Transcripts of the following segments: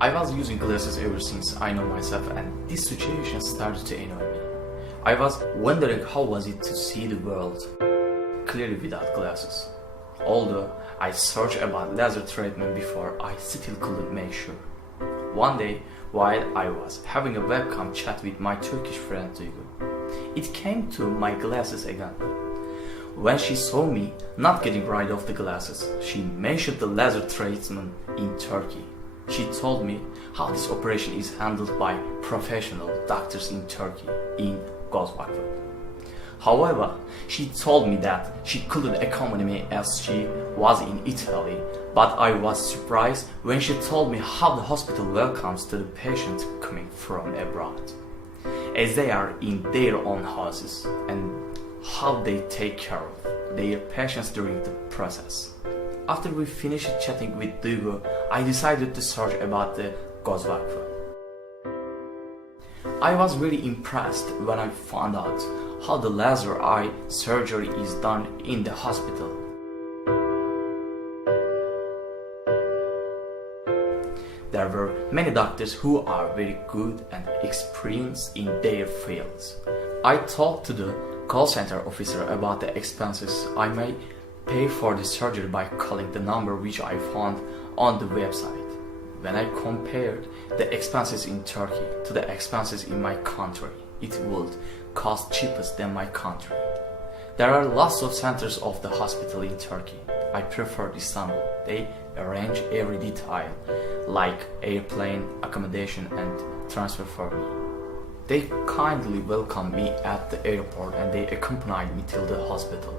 I was using glasses ever since I know myself, and this situation started to annoy me. I was wondering how was it to see the world clearly without glasses. Although I searched about laser treatment before, I still couldn't make sure. One day, while I was having a webcam chat with my Turkish friend Duygu, it came to my glasses again. When she saw me not getting rid of the glasses, she mentioned the laser treatment in Turkey. She told me how this operation is handled by professional doctors in Turkey, in Göz Vakfı. However, she told me that she couldn't accompany me as she was in Italy, but I was surprised when she told me how the hospital welcomes to the patients coming from abroad, as they are in their own houses, and how they take care of their patients during the process. After we finished chatting with Duygu, I decided to search about the Göz Vakfı. I was really impressed when I found out how the laser eye surgery is done in the hospital. There were many doctors who are very good and experienced in their fields. I talked to the call center officer about the expenses I may pay for the surgery by calling the number which I found on the website. When I compared the expenses in Turkey to the expenses in my country, it would cost cheapest than my country. There are lots of centers of the hospital in Turkey. I prefer Istanbul. They arrange every detail, like airplane, accommodation and transfer for me. They kindly welcomed me at the airport and they accompanied me till the hospital.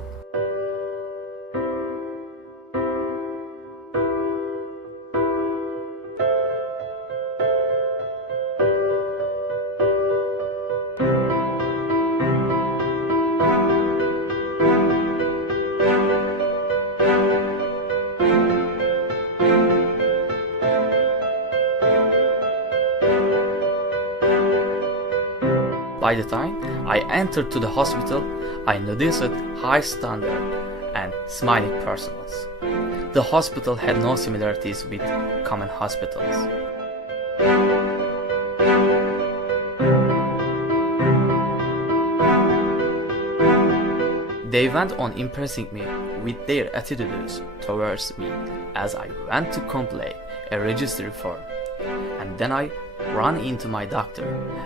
By the time I entered to the hospital, I noticed high standard and smiling persons. The hospital had no similarities with common hospitals. They went on impressing me with their attitudes towards me as I went to complete a registry form. And then I ran into my doctor,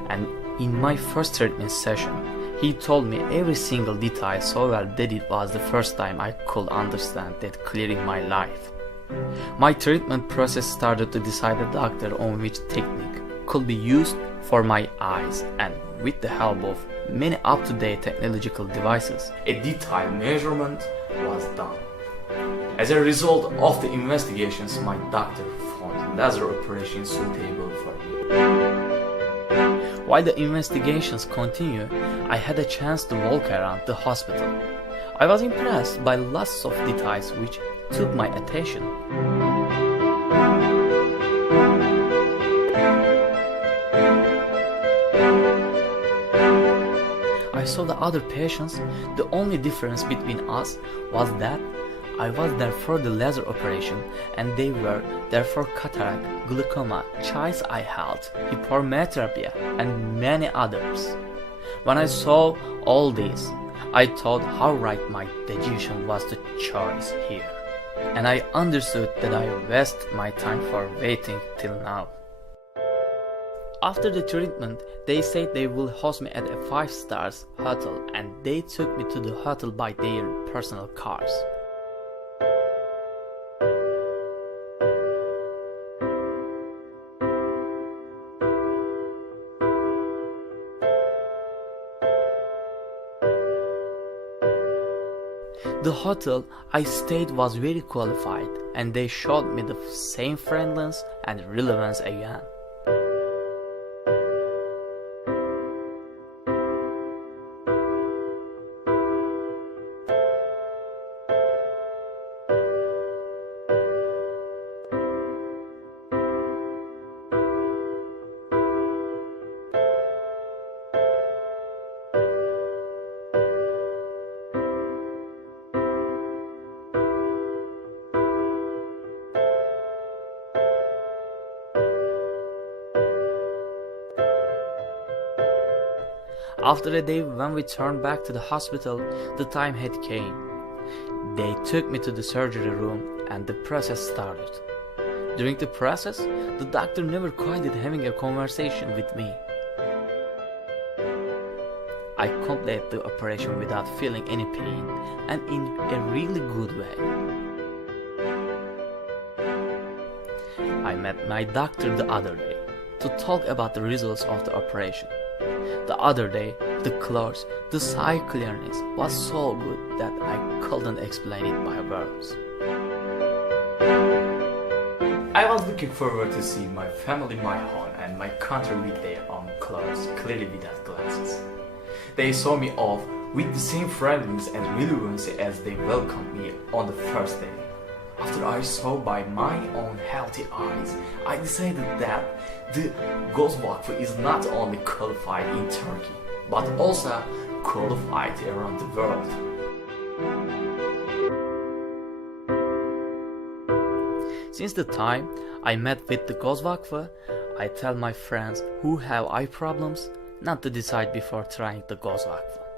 and in my first treatment session, he told me every single detail so well that it was the first time I could understand that clearly in my life. My treatment process started to decide the doctor on which technique could be used for my eyes, and with the help of many up-to-date technological devices, a detailed measurement was done. As a result of the investigations, my doctor found laser operation suitable for me. While the investigations continued, I had a chance to walk around the hospital. I was impressed by lots of details which took my attention. I saw the other patients. The only difference between us was that I was there for the laser operation and they were there for cataract, glaucoma, child's eye health, hypermetropia and many others. When I saw all this, I thought how right my decision was to choose here. And I understood that I wasted my time for waiting till now. After the treatment, they said they will host me at a 5-star hotel and they took me to the hotel by their personal cars. The hotel I stayed was very qualified and they showed me the same friendliness and relevance again. After a day when we turned back to the hospital, the time had came. They took me to the surgery room and the process started. During the process, the doctor never quitted having a conversation with me. I completed the operation without feeling any pain and in a really good way. I met my doctor the other day to talk about the results of the operation. The other day, the clothes, the sight clearness was so good that I couldn't explain it by words. I was looking forward to seeing my family, my home, and my country with their own clothes, clearly without glasses. They saw me off with the same friendliness and relevancy as they welcomed me on the first day. After I saw by my own healthy eyes, I decided that the Göz Vakfı is not only qualified in Turkey, but also qualified around the world. Since the time I met with the Göz Vakfı, I tell my friends who have eye problems not to decide before trying the Göz Vakfı.